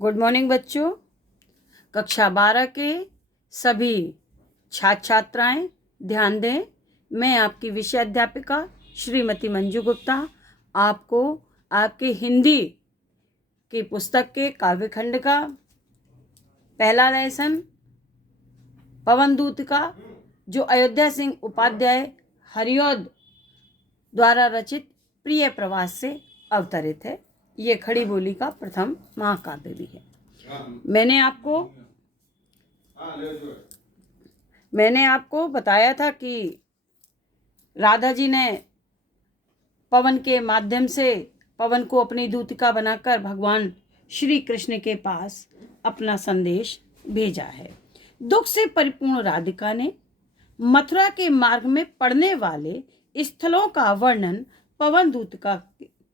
Good morning बच्चों। कक्षा 12 के सभी छात्र छात्राएं ध्यान दें। मैं आपकी विषय अध्यापिका श्रीमती मंजू गुप्ता आपको आपके हिंदी की पुस्तक के काव्यखंड का पहला लेसन पवनदूत का जो अयोध्या सिंह उपाध्याय हरिऔध द्वारा रचित प्रिय प्रवास से अवतरित है। ये खड़ी बोली का प्रथम महाकाव्य भी है। मैंने आपको बताया था कि राधा जी ने पवन के माध्यम से पवन को अपनी दूतिका बनाकर भगवान श्री कृष्ण के पास अपना संदेश भेजा है। दुख से परिपूर्ण राधिका ने मथुरा के मार्ग में पड़ने वाले स्थलों का वर्णन पवन दूतिका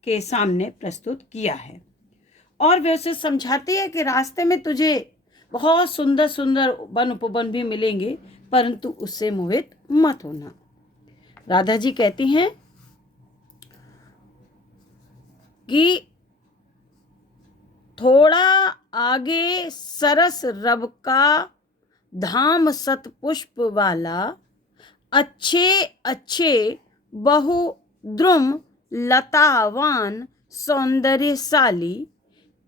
के सामने प्रस्तुत किया है और वे उसे समझाती है कि रास्ते में तुझे बहुत सुंदर सुंदर वन उपवन भी मिलेंगे, परंतु उससे मोहित मत होना। राधा जी कहती हैं कि थोड़ा आगे सरस रब का धाम सतपुष्प वाला, अच्छे अच्छे बहुद्रुम लतावान सौंदर्यशाली,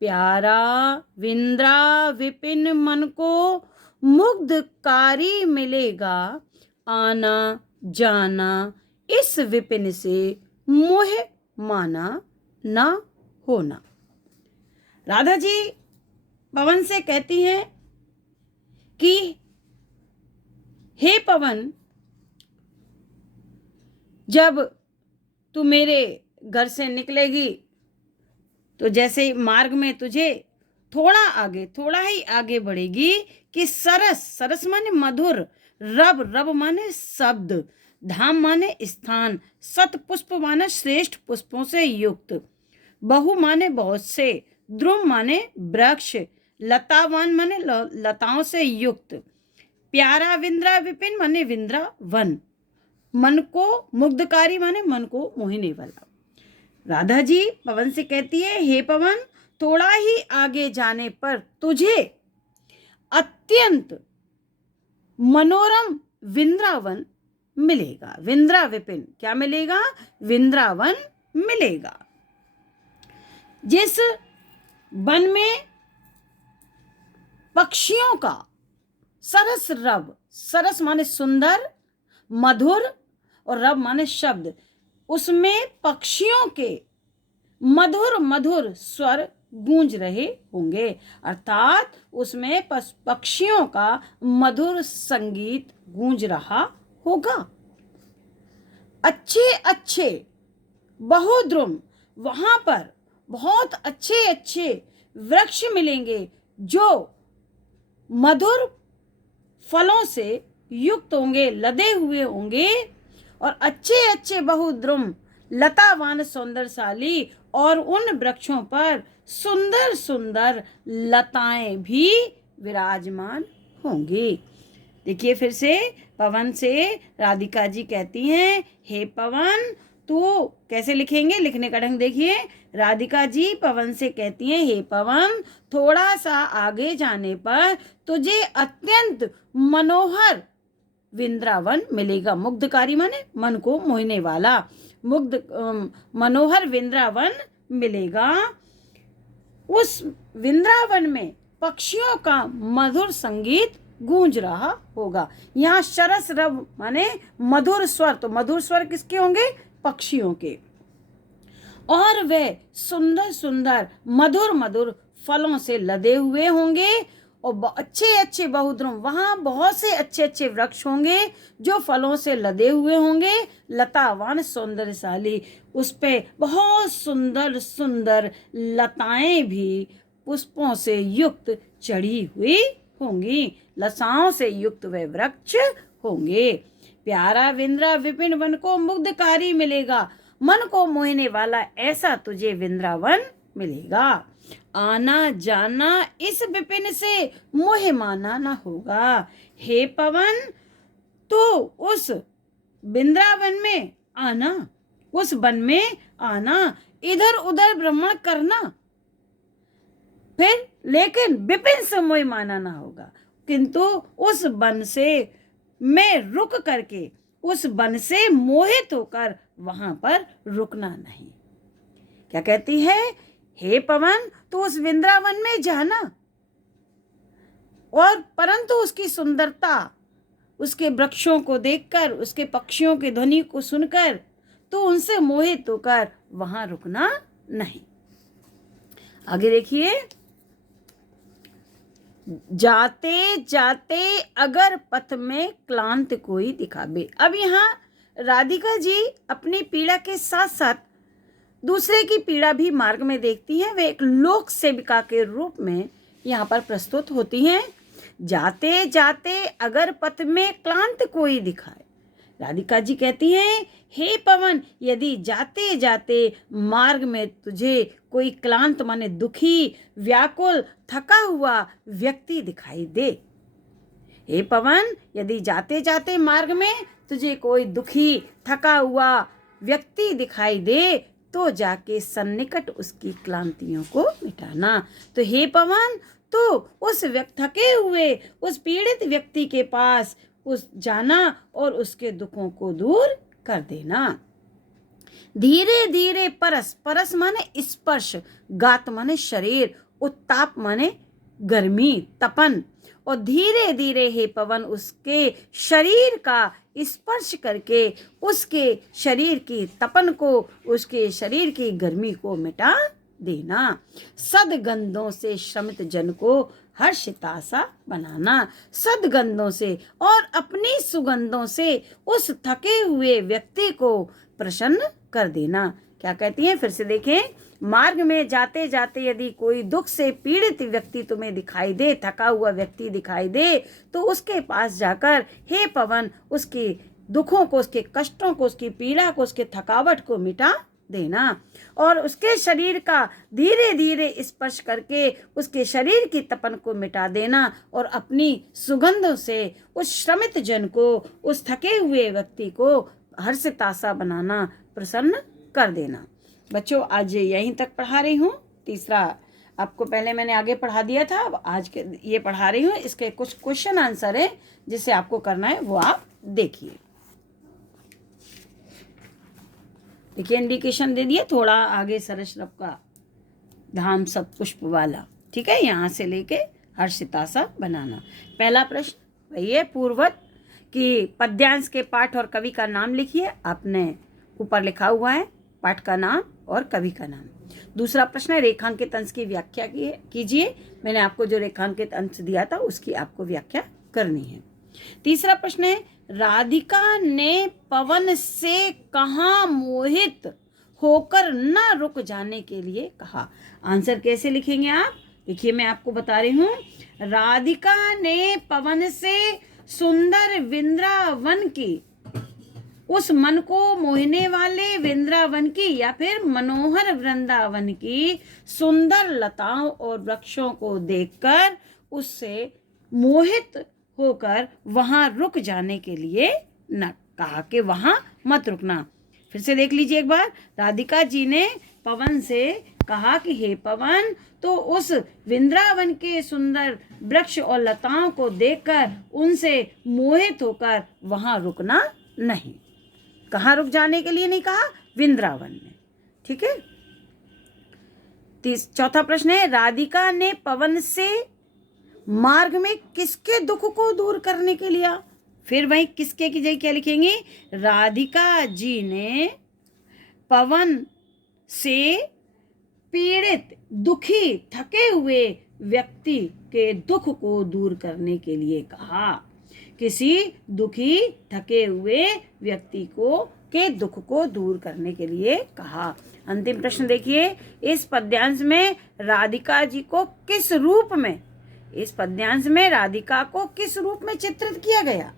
प्यारा विंद्रा विपिन मन को मुग्धकारी मिलेगा, आना जाना इस विपिन से मोह माना ना होना। राधा जी पवन से कहती हैं कि हे पवन, जब तू मेरे घर से निकलेगी तो जैसे मार्ग में तुझे थोड़ा ही आगे बढ़ेगी कि सरस, सरस माने मधुर, रब माने शब्द, धाम माने स्थान, सत पुष्प माने श्रेष्ठ पुष्पों से युक्त, बहु माने बहुत से, द्रुम माने वृक्ष, लतावान माने लताओं से युक्त, प्यारा विंद्रा विपिन माने विंद्रा वन, मन को मुग्धकारी माने मन को मोहिने वाला। राधा जी पवन से कहती है, हे पवन, थोड़ा ही आगे जाने पर तुझे अत्यंत मनोरम विंद्रावन मिलेगा। विंद्रा विपिन क्या मिलेगा? विंद्रावन मिलेगा। जिस वन में पक्षियों का सरस रब, सरस माने सुंदर, मधुर और रब माने शब्द, उसमें पक्षियों के मधुर मधुर स्वर गूंज रहे होंगे, अर्थात उसमें पक्षियों का मधुर संगीत गूंज रहा होगा। अच्छे अच्छे बहुद्रुम, वहां पर बहुत अच्छे अच्छे वृक्ष मिलेंगे जो मधुर फलों से युक्त होंगे, लदे हुए होंगे, और अच्छे अच्छे बहुद्रुम लतावान सौंदर्यशाली, और उन वृक्षों पर सुंदर सुंदर लताएं भी विराजमान होंगी। देखिए फिर से पवन से राधिका जी कहती हैं, हे पवन, तू कैसे लिखेंगे, लिखने का ढंग देखिए। राधिका जी पवन से कहती हैं, हे पवन, थोड़ा सा आगे जाने पर तुझे अत्यंत मनोहर विंद्रावन मिलेगा। मुग्धकारी माने मन को मोहने वाला, मनोहर विंद्रावन मिलेगा। उस विंद्रावन में पक्षियों का मधुर संगीत गूंज रहा होगा। यहाँ सरस रब माने मधुर स्वर, तो मधुर स्वर किसके होंगे? पक्षियों के। और वे सुंदर सुंदर मधुर मधुर फलों से लदे हुए होंगे, और अच्छे अच्छे बहुद्रुम, वहां बहुत से अच्छे अच्छे वृक्ष होंगे जो फलों से लदे हुए होंगे, लतावान सौंदर्यशाली, उस पे बहुत सुंदर सुंदर लताएं भी पुष्पों से युक्त चढ़ी हुई होंगी, लताओं से युक्त वे वृक्ष होंगे। प्यारा विंद्रा विपिन वन को मुग्धकारी मिलेगा, मन को मोहने वाला ऐसा तुझे विंद्रावन मिलेगा। आना जाना इस विपिन से मोह माना न होगा। हे पवन, तो उस वृंदावन में आना, उस वन में आना, इधर उधर भ्रमण करना, फिर लेकिन विपिन से मोह माना ना होगा, किंतु उस वन से में रुक करके, उस वन से मोहित होकर वहां पर रुकना नहीं। क्या कहती है? हे पवन, तू उस वृंदावन में जाना, और परंतु उसकी सुंदरता, उसके वृक्षों को देखकर, उसके पक्षियों की ध्वनि को सुनकर तो उनसे मोहित होकर वहां रुकना नहीं। आगे देखिए, जाते जाते अगर पथ में क्लांत कोई दिखावे। अब यहाँ राधिका जी अपनी पीड़ा के साथ साथ दूसरे की पीड़ा भी मार्ग में देखती हैं। वे एक लोक सेविका के रूप में यहाँ पर प्रस्तुत होती हैं। जाते जाते अगर पथ में क्लांत कोई दिखाए, राधिका जी कहती हैं, हे पवन, यदि जाते जाते मार्ग में तुझे कोई क्लांत माने दुखी, व्याकुल, थका हुआ व्यक्ति दिखाई दे, हे पवन, यदि जाते जाते मार्ग में तुझे कोई दुखी, थका हुआ व्यक्ति दिखाई दे तो जाके सन्निकट उसकी क्लांतियों को मिटाना। तो हे पवन, तो उस थके हुए, उस पीड़ित व्यक्ति के पास उस जाना और उसके दुखों को दूर कर देना। धीरे धीरे परस, परस माने स्पर्श, गात माने शरीर, उत्ताप माने गर्मी, तपन, और धीरे धीरे हे पवन उसके शरीर का स्पर्श करके उसके शरीर की तपन को, उसके शरीर की गर्मी को मिटा देना। सदगंधों से श्रमित जन को हर्षितासा बनाना, सदगंधों से और अपनी सुगंधों से उस थके हुए व्यक्ति को प्रसन्न कर देना। क्या कहती हैं? फिर से देखें, मार्ग में जाते जाते यदि कोई दुख से पीड़ित व्यक्ति तुम्हें दिखाई दे, थका हुआ व्यक्ति दिखाई दे, तो उसके पास जाकर हे पवन उसके दुखों को, उसके कष्टों को, उसकी पीड़ा को, उसके थकावट को मिटा देना, और उसके शरीर का धीरे धीरे स्पर्श करके उसके शरीर की तपन को मिटा देना, और अपनी सुगंधों से उस श्रमित जन को, उस थके हुए व्यक्ति को हर्षितासा बनाना, प्रसन्न कर देना। बच्चों, आज यहीं तक पढ़ा रही हूँ। तीसरा आपको पहले मैंने आगे पढ़ा दिया था, अब आज के ये पढ़ा रही हूँ। इसके कुछ क्वेश्चन आंसर है जिसे आपको करना है, वो आप देखिए। देखिए, इंडिकेशन दे दिए, थोड़ा आगे सरस्वती का धाम सब पुष्प वाला, ठीक है, यहाँ से लेके हर्षितासा बनाना। पहला प्रश्न वही है पूर्ववत कि पद्यांश के पाठ और कवि का नाम लिखिए। आपने ऊपर लिखा हुआ है पाठ का नाम और कवि का नाम। दूसरा प्रश्न है रेखांकित अंश की व्याख्या कीजिए। मैंने आपको जो रेखांकित अंश दिया था उसकी आपको व्याख्या करनी है। तीसरा प्रश्न है राधिका ने पवन से कहाँ मोहित होकर न रुक जाने के लिए कहा। आंसर कैसे लिखेंगे आप? देखिए, मैं आपको बता रही हूँ। राधिका ने पवन से सुंदर वृंदावन की, उस मन को मोहने वाले वृंदावन की या फिर मनोहर वृंदावन की सुंदर लताओं और वृक्षों को देखकर उससे मोहित होकर वहां रुक जाने के लिए न कहा कि वहां मत रुकना। फिर से देख लीजिए एक बार। राधिका जी ने पवन से कहा कि हे पवन, तो उस वृंदावन के सुंदर वृक्ष और लताओं को देखकर उनसे मोहित होकर वहां रुकना नहीं। कहाँ रुक जाने के लिए नहीं कहा? वृंदावन में, ठीक है। चौथा प्रश्न है राधिका ने पवन से मार्ग में किसके दुख को दूर करने के लिए? फिर वही किसके की जगह क्या लिखेंगे? राधिका जी ने पवन से पीड़ित, दुखी, थके हुए व्यक्ति के दुख को दूर करने के लिए कहा। किसी दुखी, थके हुए व्यक्ति को के दुख को दूर करने के लिए कहा। अंतिम प्रश्न देखिए, इस पद्यांश में राधिका जी को किस रूप में, इस पद्यांश में राधिका को किस रूप में चित्रित किया गया?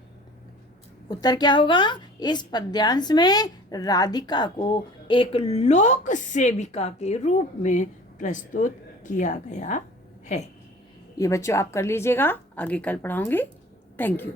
उत्तर क्या होगा? इस पद्यांश में राधिका को एक लोक सेविका के रूप में प्रस्तुत किया गया है। ये बच्चों आप कर लीजिएगा, आगे कल पढ़ाऊंगी। Thank you.